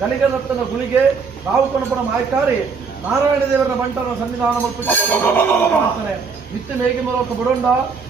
ಕಲಿಗದತ್ತನ ಗುಳಿಗೆ ರಾವು ಕೊಣಪಣ ಮಾಯಕಾರಿ ನಾರಾಯಣ ದೇವರ ಬಂಟನ ಸನ್ನಿಧಾನ ಮಾಡ್ತಾನೆ ಮಿತ್ತು ಮೇಗಿ ಮರೊಕ್ಕ ಬುಡೊಂಡ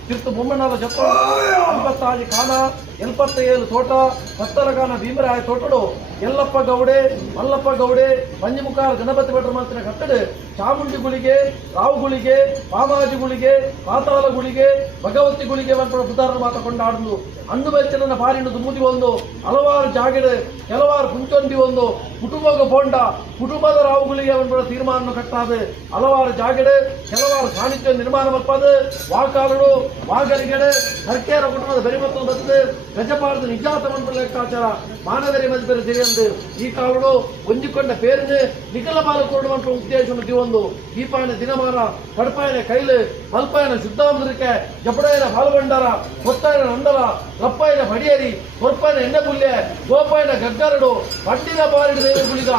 ತಿರ್ತು ಬೊಮ್ಮಣ್ಣವ ಜಪ್ಪ 56 ಖಾನ 77 ತೋಟ ಪತ್ತರಗಾನ ಭೀಮರಾಯ ತೋಟಡು ಯಲ್ಲಪ್ಪ ಗೌಡೆ ಮಲ್ಲಪ್ಪ ಗೌಡೆ ಪಂಚಮುಖಾರ ಗಣಪತಿ ಭಟ್ರ ಮಂತ್ರ ಕಟ್ಟಡು ಚಾಮುಂಡಿ ಗುಳಿಗೆ ರಾವು ಗುಳಿಗೆ ಪಾಮಾಜಿ ಗುಳಿಗೆ ಪಾತಾಳ ಗುಳಿಗೆ ಭಗವತಿ ಗುಳಿಗೆ ಬಂದ ಉದಾಹರಣ ಮಾತ ಕೊಂಡಾಡುದು ಅಂದು ಬೆಚ್ಚನ ಪಾರಿನ ದುಮ್ಮುದಿ ಒಂದು ಹಲವಾರು ಜಾಗೆಡೆ ಕೆಲವಾರು ಕುಂಚೊಂದಿ ಒಂದು ಕುಟುಂಬಗ ಬೋಂಡ ಕುಟುಂಬದ ರಾವು ಗುಳಿಗೆ ಬಂದ ತೀರ್ಮಾನ ಕಟ್ಟಾದೆ ಹಲವಾರು ಜಾಗೆಡೆ ಕೆಲವಾರು ಸಾನ್ನಿಧ್ಯ ನಿರ್ಮಾಣ ಮಲ್ಪದು ವಾಕಾಲುಡು ವಾಗಲಿಗೆಡೆ ಸರ್ಕಾರ ಕುಟುಂಬದ ಬೆರಿಮತ್ತು ಬರ್ತದೆ ಗಜಪಾಲದ ನಿಜಾತ ಮಂತ್ರ ಲೆಕ್ಕಾಚಾರ ಮಾನವರಿ ಮಧ್ಯೆ ಸಿರಿಯಂದು ಈ ಕಾಲುಡು ಹೊಂದಿಕೊಂಡ ಪೇರಿನ ನಿಖಲ ಬಾಲ ಕೊಡುವಂತ ಉದ್ದೇಶವನ್ನು ದಿವೊಂದು ದೀಪಾಯನ ದಿನಮಾನ ಕಡಪಾಯನ ಕೈಲು ಮಲ್ಪಾಯನ ಶುದ್ಧಾಮೃತಕ್ಕೆ ಜಪಡಾಯನ ಹಾಲುಬಂಡಾರ ಹೊತ್ತಾಯನ ನಂದಲ ರಪ್ಪಾಯನ ಬಡಿಯರಿ ಹೊರ್ಪಾಯನ ಎಣ್ಣೆ ಬುಲ್ಲೆ ಗೋಪಾಯನ ಗಗ್ಗರಡು ಪಟ್ಟಿನ ಬಾರಿಡ ದೇವ ಗುಳಿಗ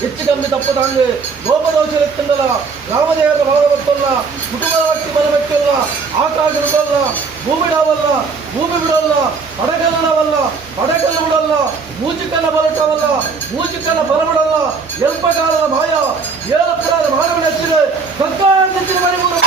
ಹೆಚ್ಚು ಕಮ್ಮಿ ತಪ್ಪದಂಗೆ ಲೋಪದೋಷ ಎತ್ತಲ್ಲ ರಾಮದೇವರ ಬಲ ಬರ್ತಲ್ಲ ಕುಟುಂಬದ ವ್ಯಕ್ತಿ ಬಲ ಬೆಟ್ಟಲ್ಲ ಆಕಾಶ ಬಿಡಲ್ಲ ಭೂಮಿ ಬಿಡಲ್ಲ ಪಡಗಲ್ಲವಲ್ಲ ಪಡಗಲ್ಲ ಬಿಡಲ್ಲ ಮೂಚಿಕಲ್ಲ ಬಲಟವಲ್ಲ ಮೂಚಿಕಲ್ಲ ಬಲ ಬಿಡಲ್ಲ ಎಲ್ಪ ಕಾಲದ ಮಾಯ ಏಳಪ್ಪರಾದ ಮಾನವನ ಹೆಚ್ಚಿದೆ ಸರ್ಕಾರ ಮರಿಮೂರು